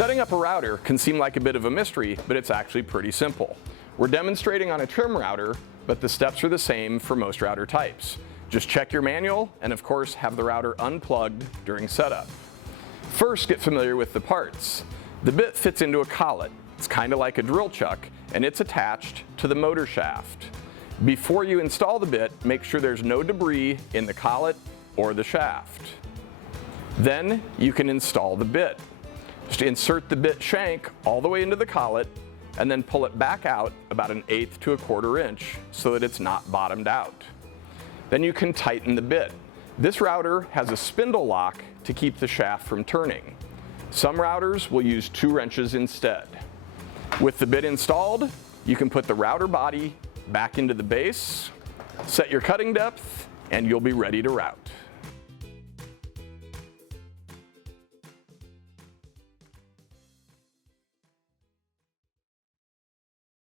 Setting up a router can seem like a bit of a mystery, but it's actually pretty simple. We're demonstrating on a trim router, but the steps are the same for most router types. Just check your manual and of course have the router unplugged during setup. First, get familiar with the parts. The bit fits into a collet. It's kind of like a drill chuck and it's attached to the motor shaft. Before you install the bit, make sure there's no debris in the collet or the shaft. Then you can install the bit. Just insert the bit shank all the way into the collet and then pull it back out about 1/8 to 1/4 inch so that it's not bottomed out. Then you can tighten the bit. This router has a spindle lock to keep the shaft from turning. Some routers will use 2 wrenches instead. With the bit installed, you can put the router body back into the base, set your cutting depth, and you'll be ready to route.